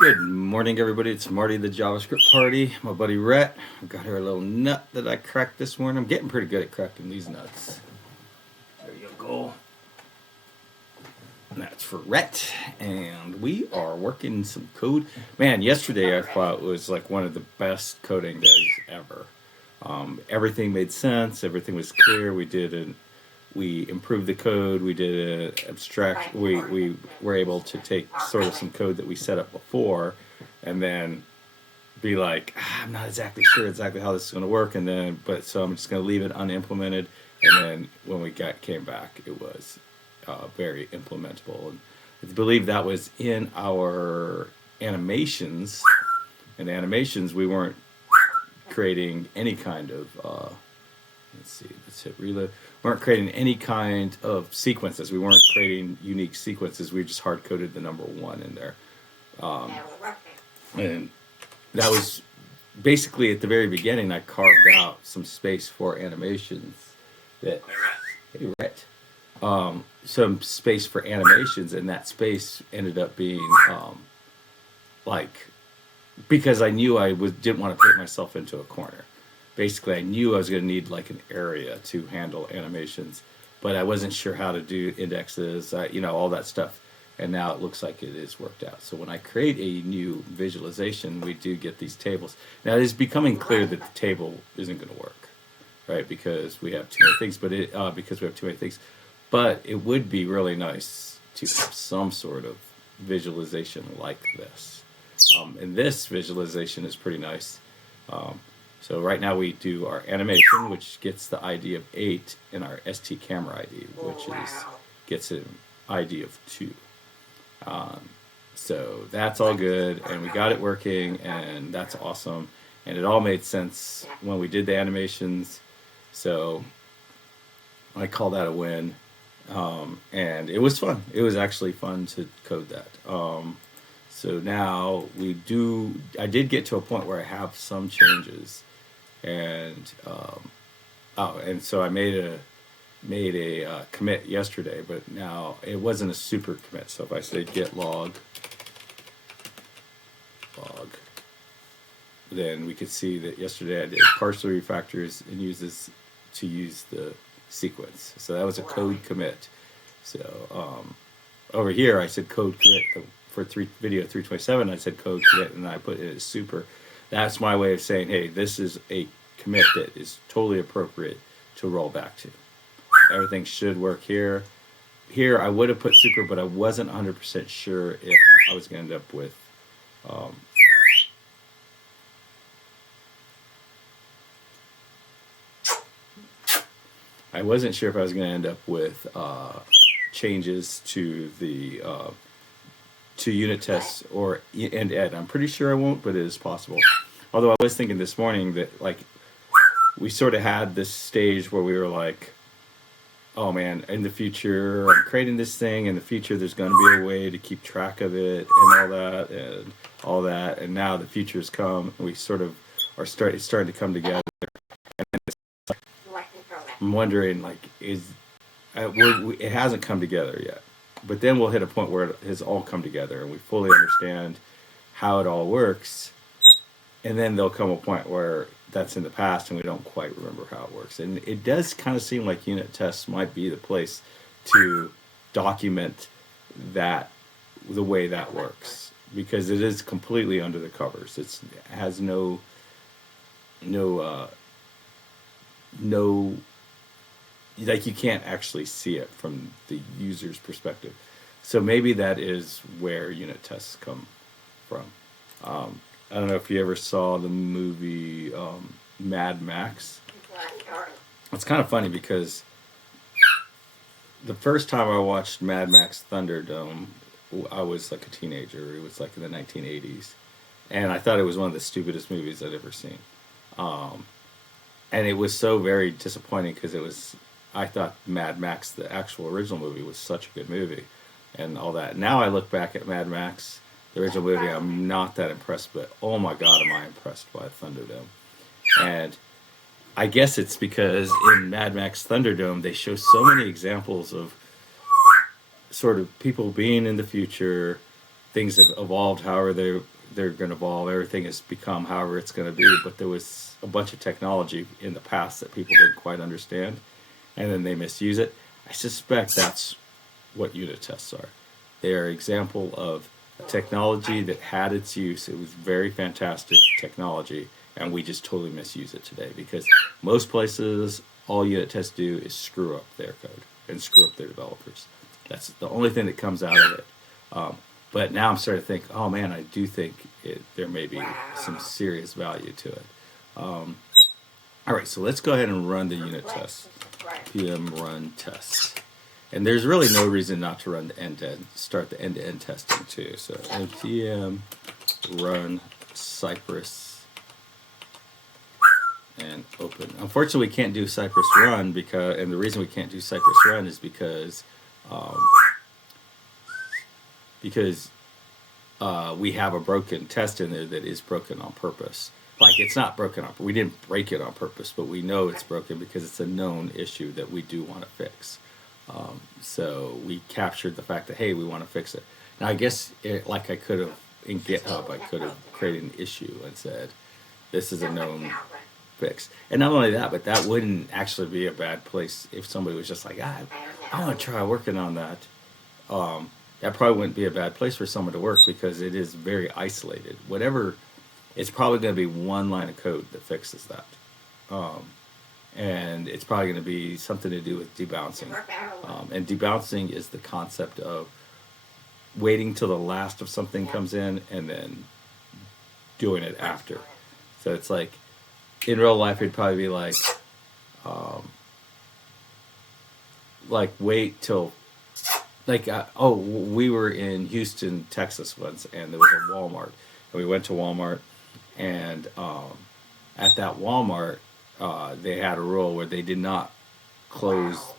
Good morning, everybody. It's Marty, the JavaScript party. My buddy Rhette. I've got her a little nut that I cracked this morning. I'm getting pretty good at cracking these nuts. There you go. And that's for Rhette. And we are working some code. Man, yesterday I thought was like one of the best coding days ever. Everything made sense. Everything was clear. We improved the code. We did an abstract. We were able to take sort of some code that we set up before, and then be like, I'm not exactly sure exactly how this is going to work, and then so I'm just going to leave it unimplemented. And then when we came back, it was very implementable. And I believe that was in our animations. In animations, we weren't creating any kind of let's hit reload. We weren't creating any kind of sequences. We weren't creating unique sequences. We just hard coded the number 1 in there. And that was basically at the very beginning. I carved out some space for animations that, hey, Rhett, some space for animations, and that space ended up being because I knew didn't want to put myself into a corner. Basically, I knew I was going to need like an area to handle animations, but I wasn't sure how to do indexes, all that stuff. And now it looks like it is worked out. So when I create a new visualization, we do get these tables. Now it is becoming clear that the table isn't going to work, right? Because we have too many things. But it would be really nice to have some sort of visualization like this. And this visualization is pretty nice. So right now we do our animation, which gets the ID of 8, and our ST camera ID, which gets an ID of 2. So that's all good, and we got it working, and that's awesome. And it all made sense when we did the animations. So I call that a win. And it was fun. It was actually fun to code that. So now I did get to a point where I have some changes. And and so I made a commit yesterday, but now it wasn't a super commit. So if I say git log, then we could see that yesterday I did partial refactors and use the sequence. So that was a code commit. So over here I said code commit for video 327. I said code commit, and I put it as super. That's my way of saying, hey, this is a commit that is totally appropriate to roll back to. Everything should work here. Here, I would have put super, but I wasn't 100% sure if I was going to end up with changes to the to unit tests or end ed. I'm pretty sure I won't, but it is possible. Although I was thinking this morning that we sort of had this stage where we were like, oh man, in the future I'm creating this thing. In the future there's going to be a way to keep track of it and all that. And now the future's come, and we sort of it's starting to come together. And I'm wondering it hasn't come together yet. But then we'll hit a point where it has all come together and we fully understand how it all works. And then there'll come a point where that's in the past and we don't quite remember how it works. And it does kind of seem like unit tests might be the place to document the way that works, because it is completely under the covers. It has no you can't actually see it from the user's perspective. So maybe that is where unit tests come from. I don't know if you ever saw the movie Mad Max. It's kind of funny because the first time I watched Mad Max Thunderdome, I was like a teenager. It was like in the 1980s. And I thought it was one of the stupidest movies I'd ever seen. And it was so very disappointing because I thought Mad Max, the actual original movie, was such a good movie and all that. Now I look back at Mad Max, the original movie, I'm not that impressed, but oh my God, am I impressed by Thunderdome. And I guess it's because in Mad Max Thunderdome, they show so many examples of sort of people being in the future things have evolved however they're going to evolve. Everything has become however it's going to be. But there was a bunch of technology in the past that people didn't quite understand, and then they misuse it. I suspect that's what unit tests are. They are an example of a technology that had its use. It was very fantastic technology, and we just totally misuse it today because most places, all unit tests do is screw up their code and screw up their developers. That's the only thing that comes out of it. But now I'm starting to think, oh man, I do think there may be some serious value to it. All right, so let's go ahead and run the unit test. PM run test. And there's really no reason not to run the end-to-end, start the end-to-end testing too. So npm run Cypress and open. Unfortunately, we can't do Cypress run and the reason we can't do Cypress run is because we have a broken test in there that is broken on purpose. Like it's not broken on, we didn't break it on purpose, but we know it's broken because it's a known issue that we do want to fix. So we captured the fact that, hey, we want to fix it. Now I guess like I could have in GitHub, I could have created an issue and said, this is a known fix. And not only that, but that wouldn't actually be a bad place if somebody was just like, I want to try working on that. That probably wouldn't be a bad place for someone to work because it is very isolated. Whatever, it's probably going to be one line of code that fixes that. And it's probably going to be something to do with debouncing. And debouncing is the concept of waiting till the last of something comes in and then doing it after. So it's like, in real life, it'd probably be like wait till, we were in Houston, Texas once, and there was a Walmart. And we went to Walmart, and at that Walmart, they had a rule where they didn't close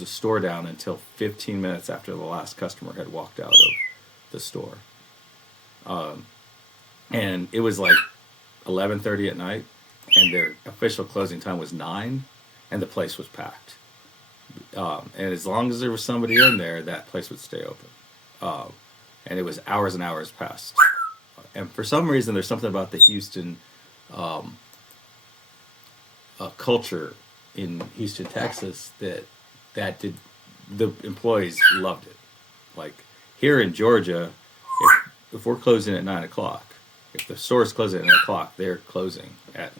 the store down until 15 minutes after the last customer had walked out of the store. And it was like 11:30 at night, and their official closing time was 9, and the place was packed. And as long as there was somebody in there, that place would stay open. And it was hours and hours past. And for some reason, there's something about the Houston culture in Houston, Texas, that did the employees loved it. Like here in Georgia, if we're closing at 9 o'clock, if the store is closing at 9 o'clock, they're closing at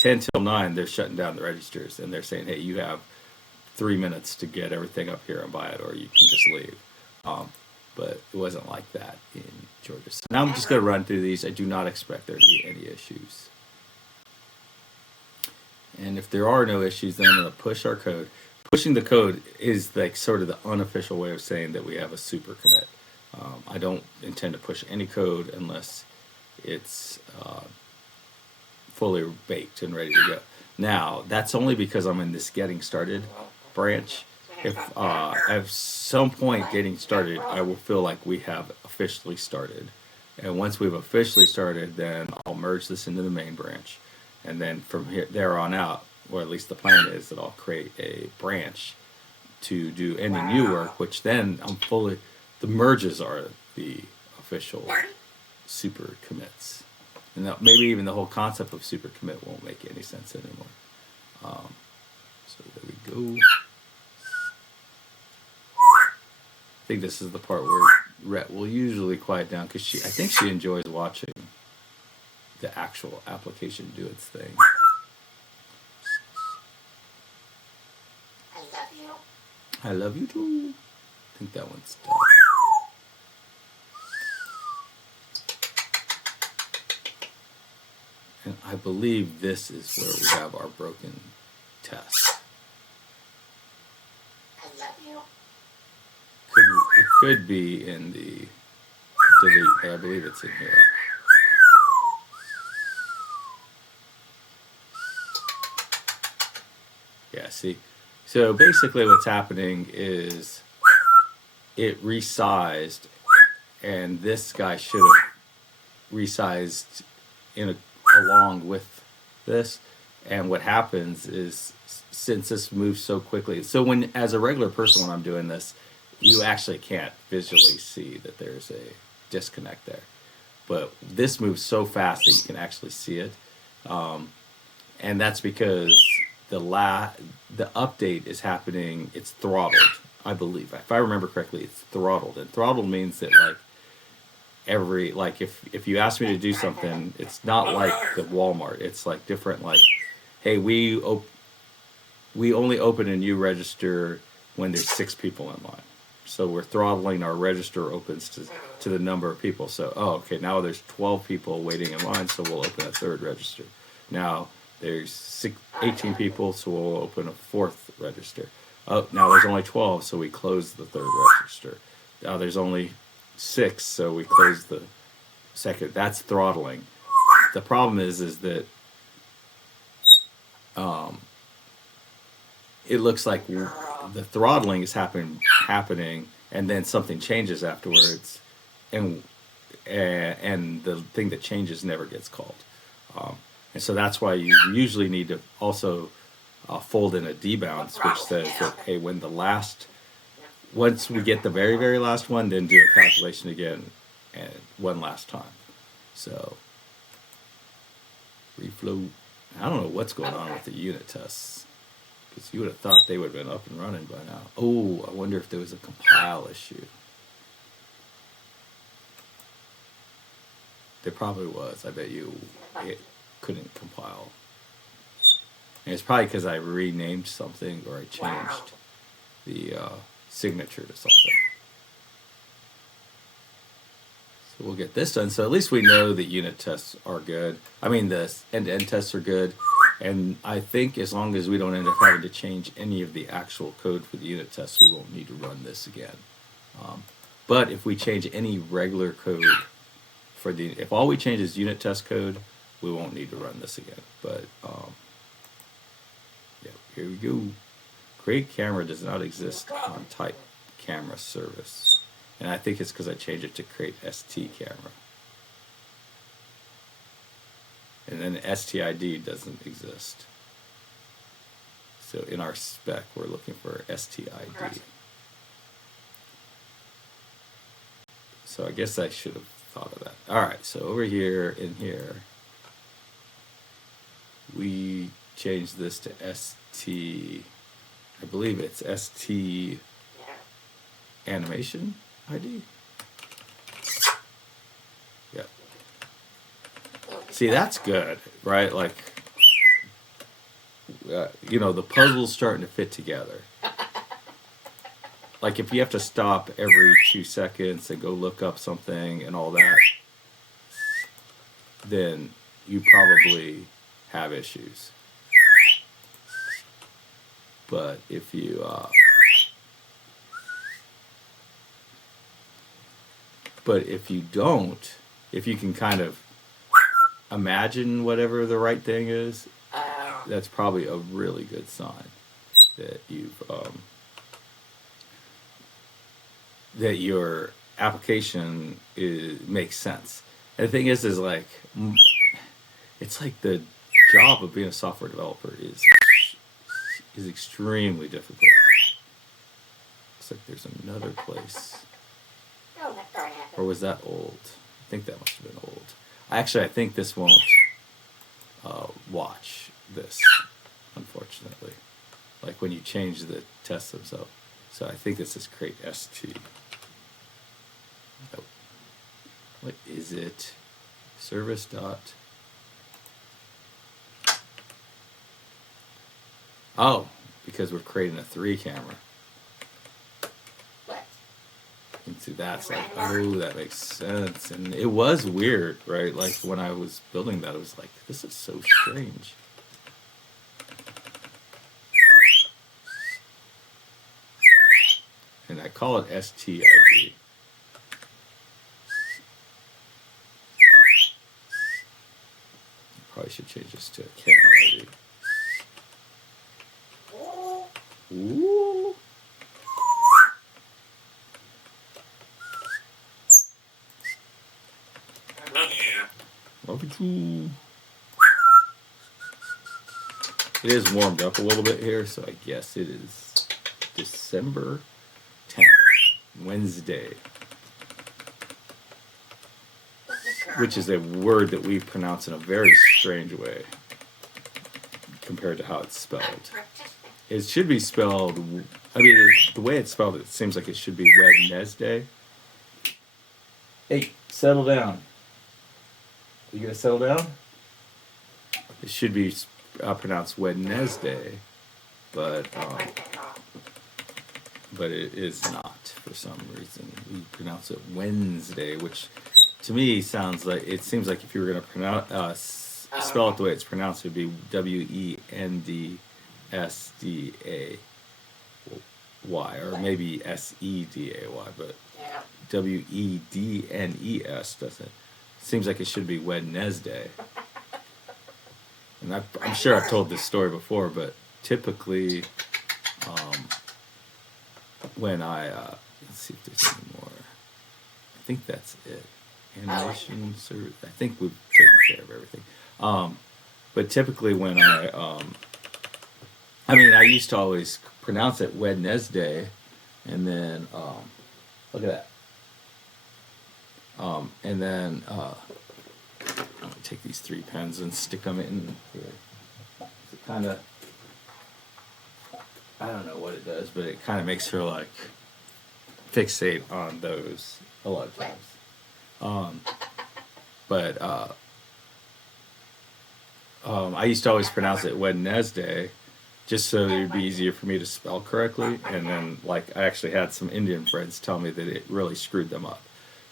10 till 9. They're shutting down the registers and they're saying, hey, you have 3 minutes to get everything up here and buy it, or you can just leave. But it wasn't like that in Georgia. So now I'm just going to run through these. I do not expect there to be any issues. And if there are no issues, then I'm going to push our code. Pushing the code is like sort of the unofficial way of saying that we have a super commit. I don't intend to push any code unless it's fully baked and ready to go. Now, that's only because I'm in this getting started branch. If at some point getting started, I will feel like we have officially started. And once we've officially started, then I'll merge this into the main branch. And then from there on out, or at least the plan is that I'll create a branch to do any new work, which then the merges are the official super commits. And maybe even the whole concept of super commit won't make any sense anymore. So there we go. I think this is the part where Rhette will usually quiet down because I think she enjoys watching the actual application do its thing. I love you. I love you too. I think that one's done. And I believe this is where we have our broken test. I love you. It could be in the delete, but I believe it's in here. Yeah, see? So basically what's happening is it resized, and this guy should have resized along with this. And what happens is, since this moves so quickly, so as a regular person when I'm doing this, you actually can't visually see that there's a disconnect there. But this moves so fast that you can actually see it. And that's because the update is happening, it's throttled, I believe. If I remember correctly, it's throttled. And throttled means that like if you ask me to do something, it's not like the Walmart. It's like different, like, hey, we only open a new register when there's 6 people in line. So we're throttling our register opens to the number of people. So, okay, now there's 12 people waiting in line, so we'll open a 3rd register. Now there's 18 people, so we'll open a 4th register. Oh, now there's only 12, so we close the 3rd register. Now there's only 6, so we close the 2nd. That's throttling. The problem is that it looks like the throttling is happening, and then something changes afterwards, and the thing that changes never gets called, and so that's why you usually need to also fold in a debounce, which says that hey, once we get the very very last one, then do a calculation again, and one last time. So reflow. I don't know what's going on with the unit tests. Because you would have thought they would have been up and running by now. Oh, I wonder if there was a compile issue. There probably was. I bet you it couldn't compile. And it's probably because I renamed something or I changed the signature to something. So we'll get this done. So at least we know that unit tests are good. I mean, the end-to-end tests are good. And I think as long as we don't end up having to change any of the actual code for the unit tests, we won't need to run this again. But if we change any regular code if all we change is unit test code, we won't need to run this again. But yeah, here we go. Create camera does not exist on type camera service. And I think it's because I changed it to create ST camera. And then STID doesn't exist. So in our spec, we're looking for STID. So I guess I should have thought of that. All right, so over here, in here, we changed this to ST, I believe it's ST animation ID. Yep. See, that's good, right? Like, the puzzle's starting to fit together. Like, if you have to stop every 2 seconds and go look up something and all that, then you probably have issues. But if you don't, if you can kind of imagine whatever the right thing is, that's probably a really good sign that you've that your application makes sense. And the thing is like, it's like the job of being a software developer is extremely difficult. Looks like there's another place. Or was that old? I think that must have been old. Actually, I think this won't watch this, unfortunately. Like when you change the tests themselves. So I think this is create ST. Nope. What is it? Service dot. Oh, because we're creating a 3 camera. And so that's like, oh, that makes sense. And it was weird, right? Like when I was building that, I was like, this is so strange. And I call it STID. Probably should change this to a camera ID. Ooh. It is warmed up a little bit here, so I guess it is December 10th. Wednesday, which is a word that we pronounce in a very strange way compared to how it's spelled. It should be spelled, I mean, the way it's spelled, it seems like it should be Wednesday. Hey, settle down. You gonna settle down? It should be pronounced Wednesday, but it is not for some reason. We pronounce it Wednesday, which to me sounds like, it seems like if you were gonna spell it the way it's pronounced, it would be Wendsday, or maybe Seday, but Wednes doesn't. Seems like it should be Wednesday. And I'm sure I've told this story before, but typically, when let's see if there's any more. I think that's it. Animation service. I think we've taken care of everything. But typically when I used to always pronounce it Wednesday, and then look at that. And then I'm gonna take these 3 pens and stick them in here. It kind of, I don't know what it does, but it kind of makes her like fixate on those a lot of times. I used to always pronounce it Wednesday, just so it would be easier for me to spell correctly. And then, like, I actually had some Indian friends tell me that it really screwed them up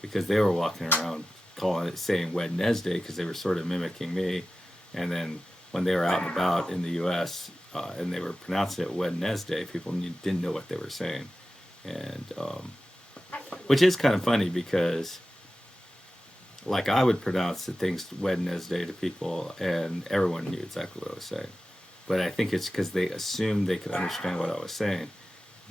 because they were walking around saying Wednesday because they were sort of mimicking me. And then when they were out and about in the U.S. And they were pronouncing it Wednesday, people didn't know what they were saying, and which is kind of funny because, like, I would pronounce the things Wednesday to people, and everyone knew exactly what I was saying. But I think it's because they assumed they could understand what I was saying.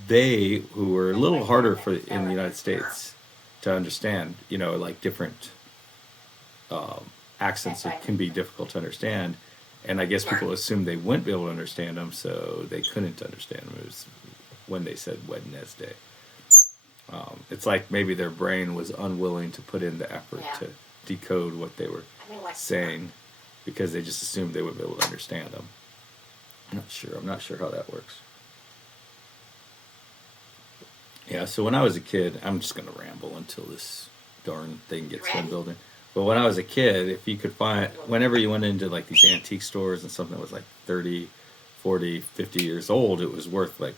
They, who were a little harder in the United States to understand, like different accents that can be difficult to understand. And I guess people assumed they wouldn't be able to understand them, so they couldn't understand them. It was when they said Wednesday. It's like maybe their brain was unwilling to put in the effort to decode what they were saying because they just assumed they would be able to understand them. I'm not sure how that works. Yeah, so when I was a kid, I'm just going to ramble until this darn thing gets done building. But when I was a kid, if you could find, whenever you went into like these antique stores and something that was like 30, 40, 50 years old, it was worth like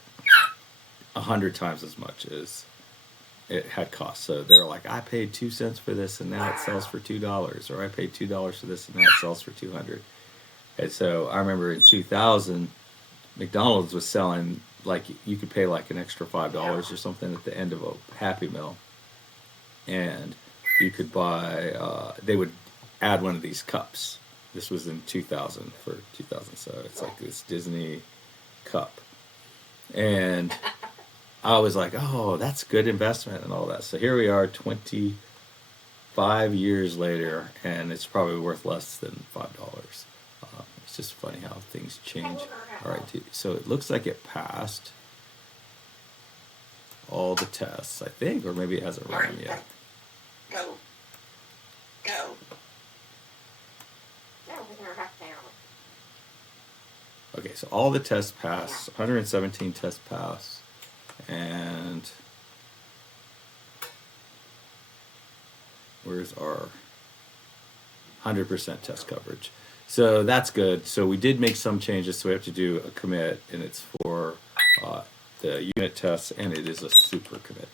100 times as much as it had cost. So they were like, I paid 2 cents for this and now it sells for $2, or I paid $2 for this and now it sells for 200. And so I remember in 2000, McDonald's was selling, like, you could pay like an extra $5 or something at the end of a Happy Meal, and you could buy, they would add one of these cups. This was in 2000, so it's like this Disney cup. And I was like, oh, that's good investment and all that. So here we are 25 years later, and it's probably worth less than $5. It's just funny how things change. All right, so it looks like it passed all the tests, I think, or maybe it hasn't run yet. Go. Okay, so all the tests pass. 117 tests pass, and where's our 100% test coverage? So that's good. So we did make some changes, so we have to do a commit, and it's for the unit tests, and it is a super commit.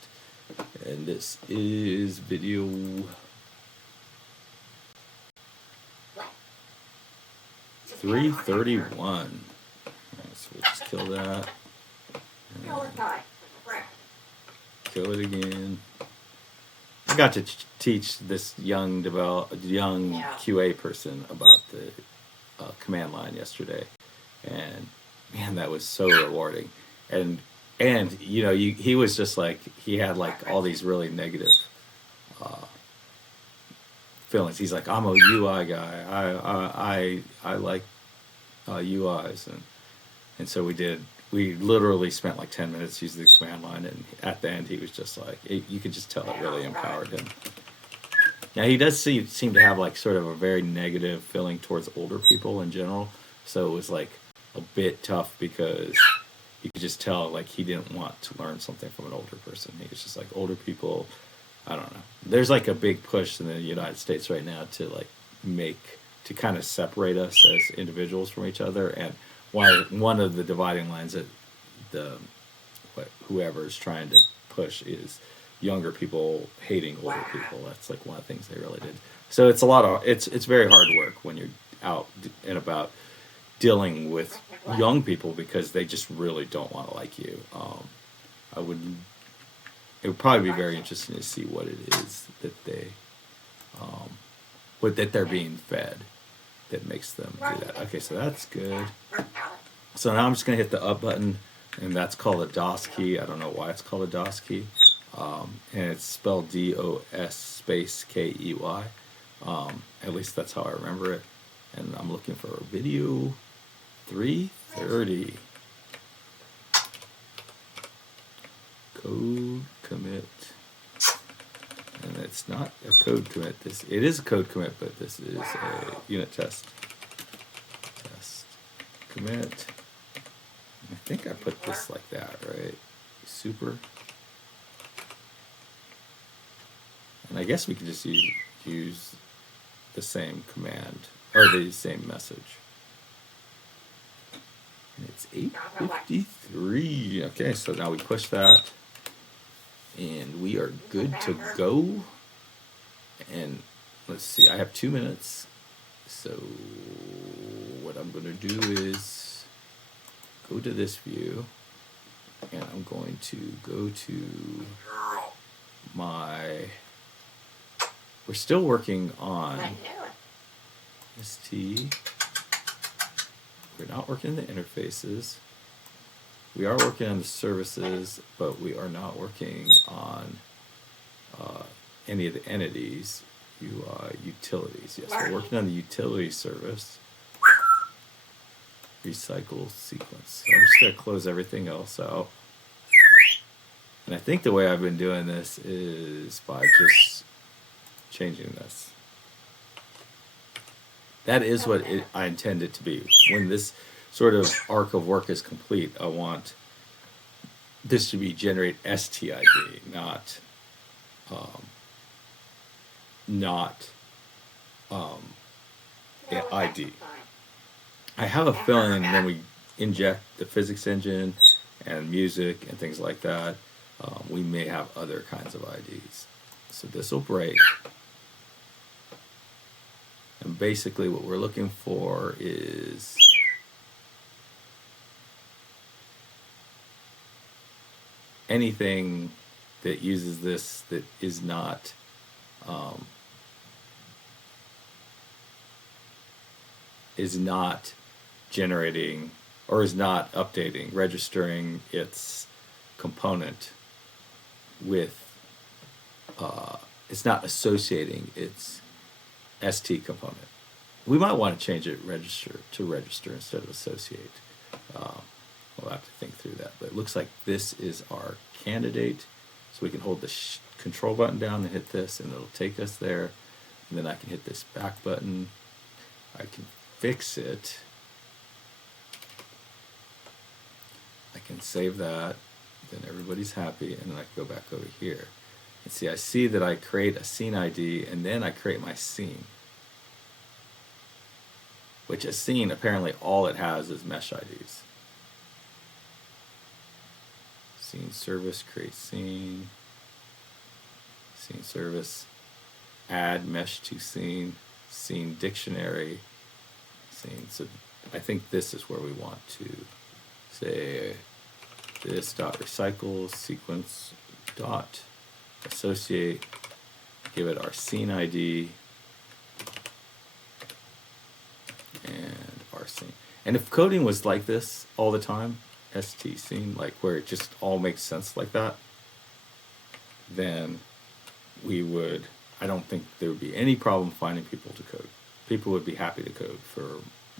And this is video 331. Right, so we'll just kill that. Kill it again. I got to teach this young QA person about the command line yesterday, and man, that was so rewarding. And he was just like, he had like all these really negative feelings. He's like, I'm a UI guy. I like UIs, and so we did we literally spent like 10 minutes using the command line, and at the end he was just like, you could just tell it really empowered him. Now he does seem to have like sort of a very negative feeling towards older people in general, so it was like a bit tough because you could just tell like he didn't want to learn something from an older person. He was just like, older people, I don't know. There's like a big push in the United States right now to like to kind of separate us as individuals from each other, and one of the dividing lines that whoever is trying to push is younger people hating older people. That's like one of the things they really did. So it's it's very hard work when you're out and about dealing with young people because they just really don't want to like you. It would probably be very interesting to see what it is that they're being fed that makes them do that. Okay, so that's good. So now I'm just going to hit the up button, and that's called a DOS key. I don't know why it's called a DOS key. And it's spelled DOS space KEY. At least that's how I remember it. And I'm looking for video 330. Code commit. And it's not a code commit. It is a code commit, but this is a unit test. Test commit. I think I put this like that, right? Super. And I guess we could just use the same command or the same message. And it's 8:53. Okay, so now we push that. And we are good to go. And let's see, I have 2 minutes. So what I'm going to do is go to this view. And I'm going to go to we're still working on ST. We're not working on the interfaces. We are working on the services, but we are not working on any of the entities. Utilities. Yes, we're working on the utility service. Recycle sequence. So I'm just going to close everything else out. And I think the way I've been doing this is by just changing this. That is what I intend it to be. When this sort of arc of work is complete, I want this to be generate STID, not ID. I have a feeling when we inject the physics engine and music and things like that, we may have other kinds of IDs. So this will break. And basically what we're looking for is anything that uses this that is not generating or is not updating, registering its component with it's not associating its ST component. We might want to change it register instead of associate. We'll have to think through that. But it looks like this is our candidate. So we can hold the control button down and hit this, and it'll take us there. And then I can hit this back button. I can fix it. I can save that. Then everybody's happy. And then I can go back over here. And see, I see that I create a scene ID, and then I create my scene. Which a scene, apparently all it has is mesh IDs. Scene service, create scene. Scene service, add mesh to scene. Scene dictionary. Scene. So I think this is where we want to say this dot recycle sequence dot associate, give it our scene ID and our scene. And if coding was like this all the time, ST scene, like where it just all makes sense like that, then I don't think there would be any problem finding people to code. People would be happy to code for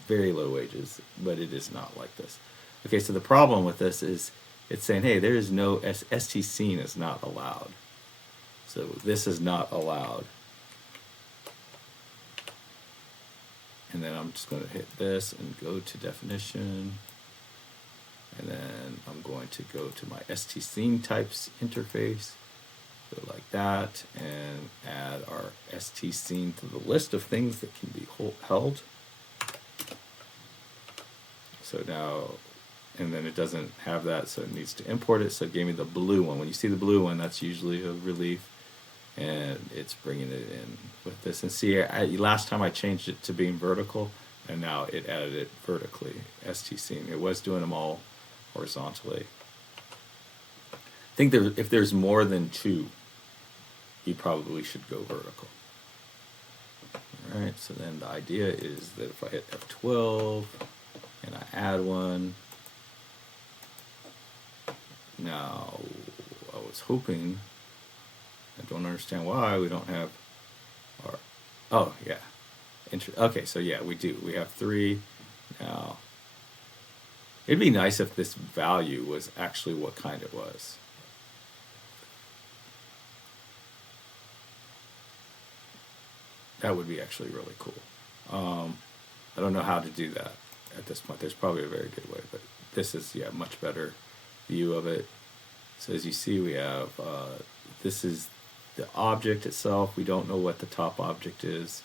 very low wages, but it is not like this. Okay, so the problem with this is it's saying, hey, there is no st scene is not allowed. So this is not allowed. And then I'm just going to hit this and go to definition. And then I'm going to go to my st scene types interface. Go like that and add our st scene to the list of things that can be held. So now, and then it doesn't have that, so it needs to import it. So it gave me the blue one. When you see the blue one, that's usually a relief. And it's bringing it in with this. And see, last time I changed it to being vertical, and now it added it vertically, st scene. It was doing them all horizontally. I think if there's more than 2, you probably should go vertical. All right, so then the idea is that if I hit F12 and I add one, now I was hoping, I don't understand why we don't have our, oh yeah, okay, so yeah, we do. We have 3 now. It'd be nice if this value was actually what kind it was. That would be actually really cool. I don't know how to do that at this point. There's probably a very good way, but this is, yeah, much better view of it. So as you see, we have, this is the object itself. We don't know what the top object is,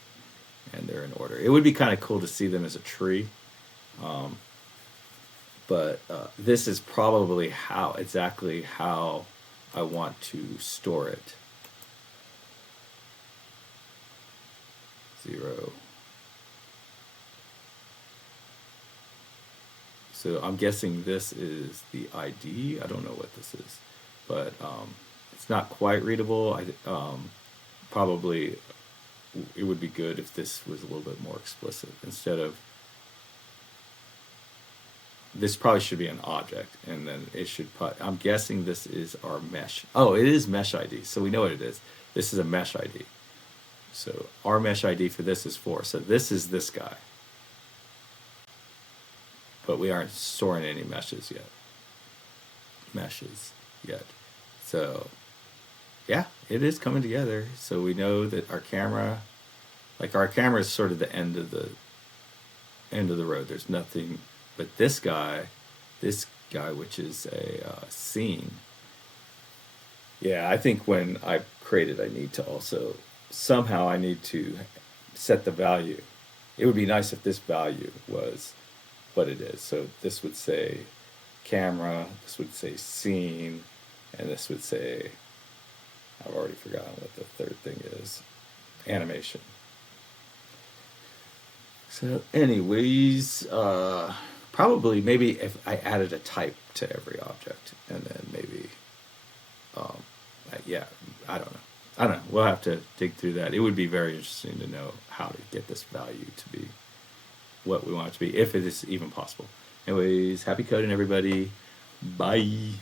and they're in order. It would be kind of cool to see them as a tree. But this is probably exactly how I want to store it. 0. So I'm guessing this is the ID. I don't know what this is, but it's not quite readable. Probably it would be good if this was a little bit more explicit. Instead of, this probably should be an object, and then it should I'm guessing this is our mesh. Oh, it is mesh ID, so we know what it is. This is a mesh ID. So our mesh ID for this is 4. So this is this guy. But we aren't storing any meshes yet. So yeah, it is coming together. So we know that our camera, our camera is sort of the end of the road. There's nothing but this guy, which is a scene. Yeah, I think when I create it, I need to also, somehow I need to set the value. It would be nice if this value was what it is. So this would say camera, this would say scene, and this would say, I've already forgotten what the third thing is, animation. So anyways, probably maybe if I added a type to every object, and then maybe, yeah, I don't know. We'll have to dig through that. It would be very interesting to know how to get this value to be what we want it to be, if it is even possible. Anyways, happy coding, everybody. Bye.